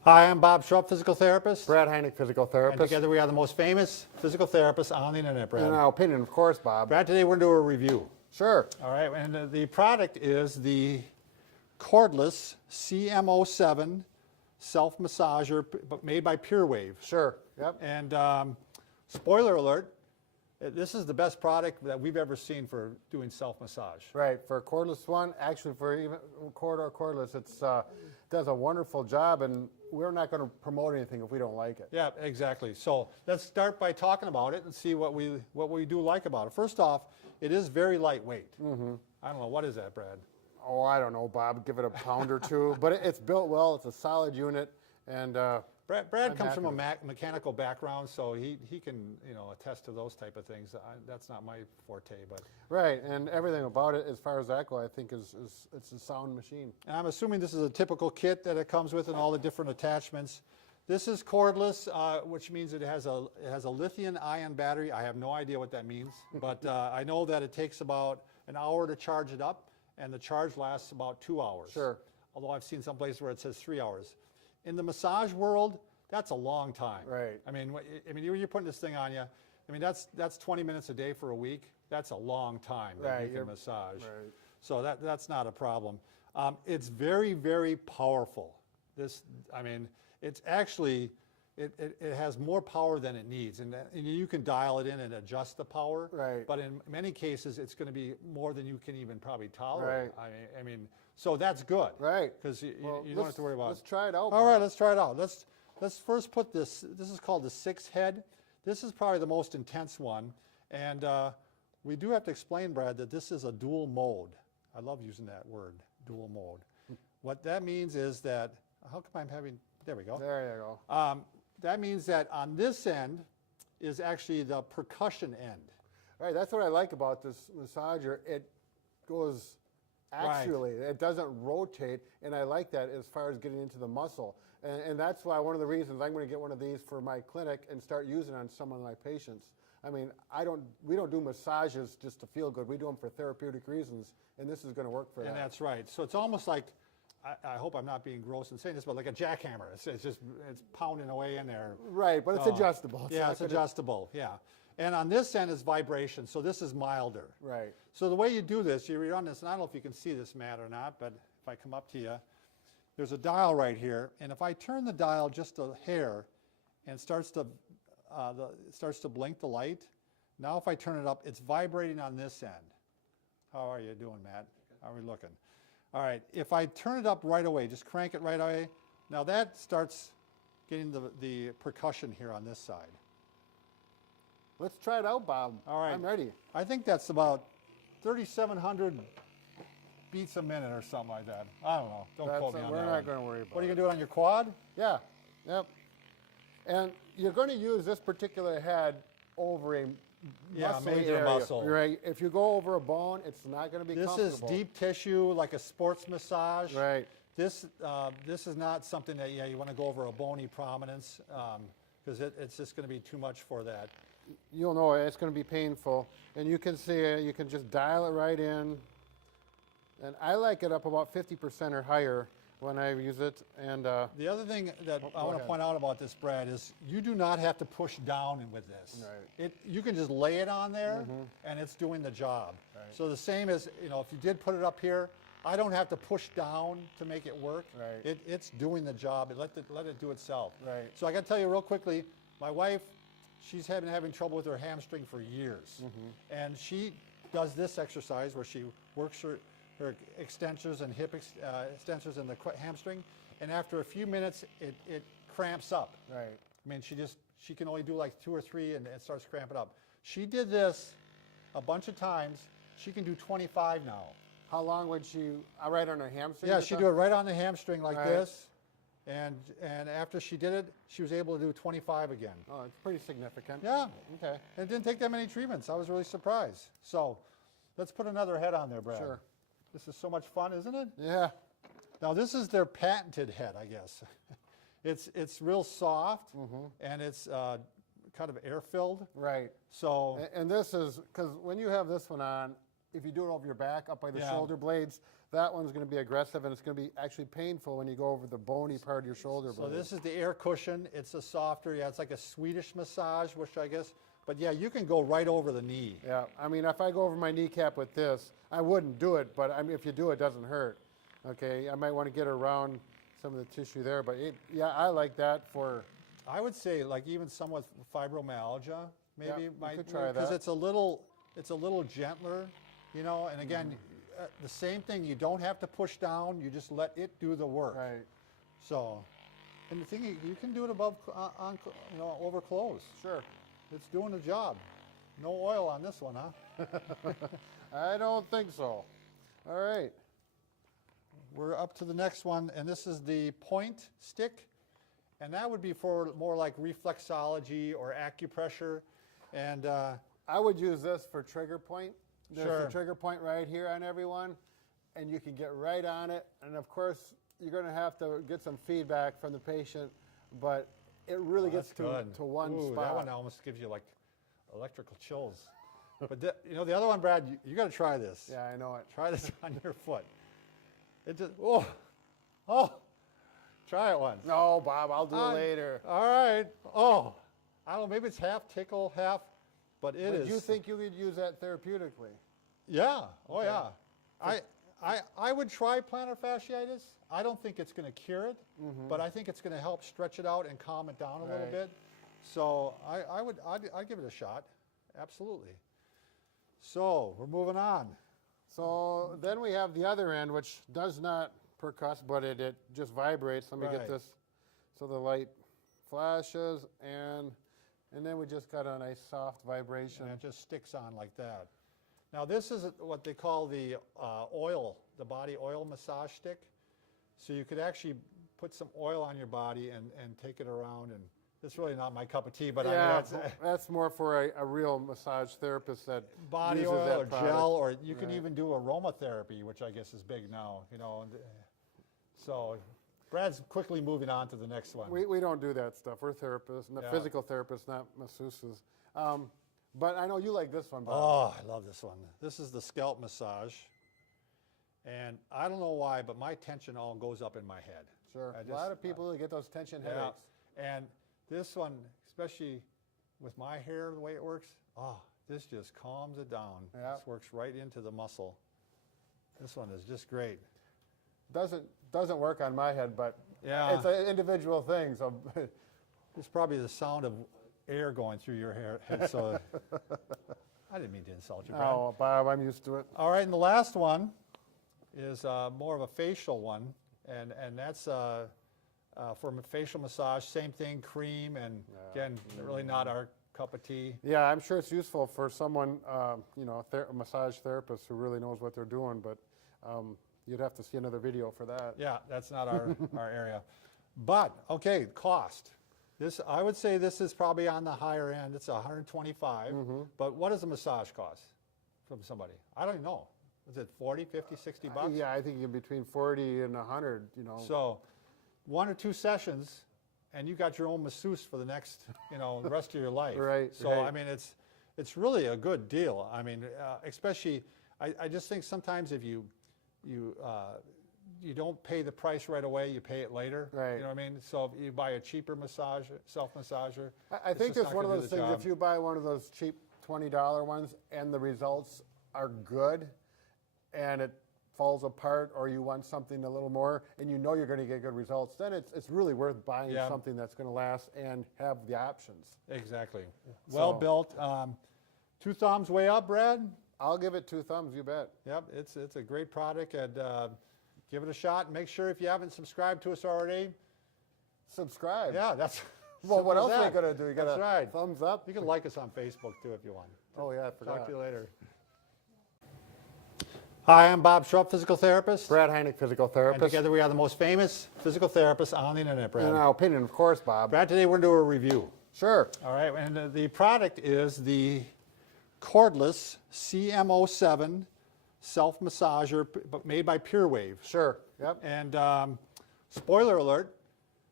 Hi, I'm Bob Schrupp, physical therapist. Brad Heineck, physical And therapist. together we are the most famous physical therapists on the internet, Brad. In our opinion, of course, Bob. Brad, today we're going to do a review. Sure. All right, and the product is the cordless CM07 self-massager made by PureWave. Sure. Yep. And spoiler alert, this is the best product that we've ever seen for doing self-massage. Right. For a cordless one, actually for even cord or cordless, it does a wonderful job, and we're not going to promote anything if we don't like it. Yeah, exactly. So let's start by talking about it and see what we do like about it. First off, it is very lightweight. Mm-hmm. I don't know, what is that, Brad? Oh, I don't know, Bob. Give it a pound or two. But it's built well. It's a solid unit. And Brad comes from a mechanical background, so he can attest to those type of things. That's not my forte, but right, and everything about it, as far as that goes, I think is it's a sound machine. and I'm assuming this is a typical kit that it comes with and all the different attachments. This is cordless, which means it has a lithium-ion battery. I have no idea what that means, but I know that it takes about an hour to charge it up, and the charge lasts about 2 hours. Sure. Although I've seen some places where it says 3 hours. In the massage world, that's a long time. Right. I mean, you're putting this thing on you. I mean, that's 20 minutes a day for a week. That's a long time that you can massage. Right. So that's not a problem. It's very, very powerful. It's actually, it has more power than it needs, and you can dial it in and adjust the power. Right. But in many cases, it's going to be more than you can even probably tolerate. Right. I mean, so that's good. Right. Because you don't have to worry about it. Let's try it out. All right, let's try it out. Let's first put this. This is called the 6-head. This is probably the most intense one, and we do have to explain, Brad, that this is a dual mode. I love using that word, dual mode. What that means is that, how come I'm having, there we go. There you go. That means that on this end is actually the percussion end. Right, that's what I like about this massager. It goes actually, it doesn't rotate, and I like that as far as getting into the muscle. And that's why one of the reasons I'm going to get one of these for my clinic and start using it on some of my patients. I mean, we don't do massages just to feel good. We do them for therapeutic reasons, and this is going to work for that. And that's right. So it's almost like, I hope I'm not being gross in saying this, but like a jackhammer. It's pounding away in there. Right, but it's adjustable. It's adjustable, yeah. And on this end is vibration, so this is milder. Right. So the way you do this, you run this, and I don't know if you can see this, Matt, or not, but if I come up to you, there's a dial right here, and if I turn the dial just a hair and it starts to blink the light, now if I turn it up, it's vibrating on this end. How are you doing, Matt? How are we looking? All right, if I turn it up right away, just crank it right away, now that starts getting the percussion here on this side. Let's try it out, Bob. All right. I'm ready. I think that's about 3,700 beats a minute or something like that. I don't know. Don't quote me on that. We're not going to worry about it. What are you going to do it on your quad? Yeah, yep. And you're going to use this particular head over a major area. muscle. Right. If you go over a bone, it's not going to be This comfortable. is deep tissue, like a sports massage. Right. This is not something that you want to go over a bony prominence because it's just going to be too much for that. You'll know it's going to be painful, and you can see it. You can just dial it right in, and I like it up about 50% or higher when I use it. And the other thing that I want to point out about this, Brad, is you do not have to push down with this. Right. You can just lay it on there, and it's doing the job. Right. So the same as, if you did put it up here, I don't have to push down to make it work. Right. It's doing the job. Let it do itself. Right. So I got to tell you real quickly, my wife, she's been having trouble with her hamstring for years. And she does this exercise where she works her extensors and hip extensors in the hamstring, and after a few minutes it cramps up. Right. I mean, she can only do like 2 or 3 and it starts cramping up. She did this a bunch of times. She can do 25 now. How long would she? Right on her hamstring? Yeah, she'd do it right on the hamstring like Right. this, and after she did it, she was able to do 25 again. Oh, it's pretty significant. Yeah. Okay. And it didn't take that many treatments. I was really surprised. So let's put another head on there, Brad. Sure. This is so much fun, isn't it? Yeah. Now this is their patented head, I guess. It's real soft, and it's kind of air-filled. Right. So And this is, because when you have this one on, if you do it over your back, up by the Yeah. shoulder blades, that one's going to be aggressive, and it's going to be actually painful when you go over the bony part of your shoulder So blade. this is the air cushion. It's a softer, yeah, it's like a Swedish massage, which I guess, but yeah, you can go right over the knee. Yeah, I mean, if I go over my kneecap with this, I wouldn't do it, but I mean, if you do, it doesn't hurt. Okay, I might want to get around some of the tissue there, but yeah, I like that for. I would say like even someone with fibromyalgia, maybe Yeah, might you could try because that. it's a little gentler, you know. And again, the same thing. You don't have to push down. You just let it do the work. Right. So, and the thing you can do it above on over clothes. Sure. It's doing the job. No oil on this one, huh? I don't think so. All right. We're up to the next one, and this is the point stick, and that would be for more like reflexology or acupressure, and I would use this for trigger point. There's Sure. a trigger point right here on everyone, and you can get right on it. And of course, you're going to have to get some feedback from the patient, but it really gets that's good. to one Ooh, spot. that one almost gives you like electrical chills. But the other one, Brad, you got to try this. Yeah, I know it. Try this on your foot. It just try it once. No, Bob, I'll do it later. All right. Oh, I don't know. Maybe it's half tickle, half, but it But is. you think you could use that therapeutically? Yeah. Oh, yeah. I would try plantar fasciitis. I don't think it's going to cure it, but I think it's going to help stretch it out and calm it down a little Right. bit. So I'd give it a shot. Absolutely. So we're moving on. So then we have the other end, which does not percuss, but it just vibrates. Let me Right. get this. So the light flashes, and then we just got a nice soft vibration. And it just sticks on like that. Now this is what they call the the body oil massage stick. So you could actually put some oil on your body and take it around, and it's really not my cup of tea, but Yeah, I mean, that's more for a real massage therapist that body uses oil that or product. gel, or you can Right. even do aromatherapy, which I guess is big now, you know. So Brad's quickly moving on to the next one. We don't do that stuff. We're therapists, not Yeah. physical therapists, not masseuses. But I know you like this one, Bob. Oh, I love this one. This is the scalp massage. And I don't know why, but my tension all goes up in my head. Sure. I A lot of people get those tension Yeah. headaches. And this one, especially with my hair, the way it works, this just calms it down. Yeah. This works right into the muscle. This one is just great. Doesn't work on my head, but Yeah. it's an individual thing. So It's probably the sound of air going through your head, so I didn't mean to insult you, Brad. oh, Bob, I'm used to it. All right, and the last one is more of a facial one, and that's for facial massage, same thing, cream, and again, really not our cup of tea. Yeah, I'm sure it's useful for someone, a massage therapist who really knows what they're doing, but you'd have to see another video for that. Yeah, that's not our area. But, okay, cost. I would say this is probably on the higher end. It's $125. But what does a massage cost from somebody? I don't even know. Is it 40, 50, 60 bucks? Yeah, I think in between 40 and 100, So 1 or 2 sessions, and you got your own masseuse for the next, the rest of your life. Right, So, right. I mean, it's really a good deal. I mean, especially, I just think sometimes if you don't pay the price right away, you pay it later. Right. You know what I mean? So if you buy a cheaper self-massager. I think just it's not one of gonna those do the things, job. if you buy one of those cheap $20 ones and the results are good and it falls apart, or you want something a little more and you know you're going to get good results, then it's really worth buying Yeah. something that's going to last and have the options. Exactly. Well So- built. 2 thumbs way up, Brad. I'll give it 2 thumbs, you bet. Yep, it's a great product, and give it a shot. Make sure if you haven't subscribed to us already, Subscribe. yeah, that's Well, what simple else as are you that. going to do? You got That's a right. thumbs up? You can like us on Facebook too if you want. Oh, yeah, I Talk forgot. to you later. Hi, I'm Bob Schrupp, physical therapist. Brad Heineck, physical And therapist. together we are the most famous physical therapists on the internet, Brad. In our opinion, of course, Bob. Brad, today we're going to do a review. Sure. All right, and the product is the cordless CM07 self-massager, but made by PureWave. Sure. Yep. And spoiler alert,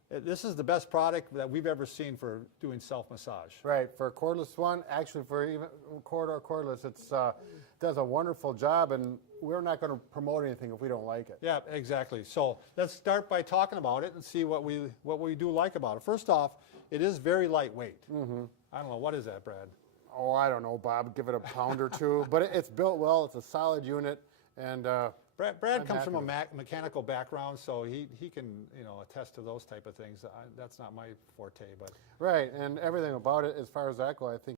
This is the best product that we've ever seen for doing self-massage. Right, for a cordless one, actually for even cord or cordless, it's does a wonderful job, and we're not going to promote anything if we don't like it. Yeah, exactly. So let's start by talking about it and see what we do like about it. First off, it is very lightweight. I don't know, what is that, Brad? Oh, I don't know, Bob, give it a pound or two, but it's built well, it's a solid unit, and Brad comes from happy a mechanical background, so he can attest to those type of things. That's not my forte, but right, and everything about it, as far as that goes, I think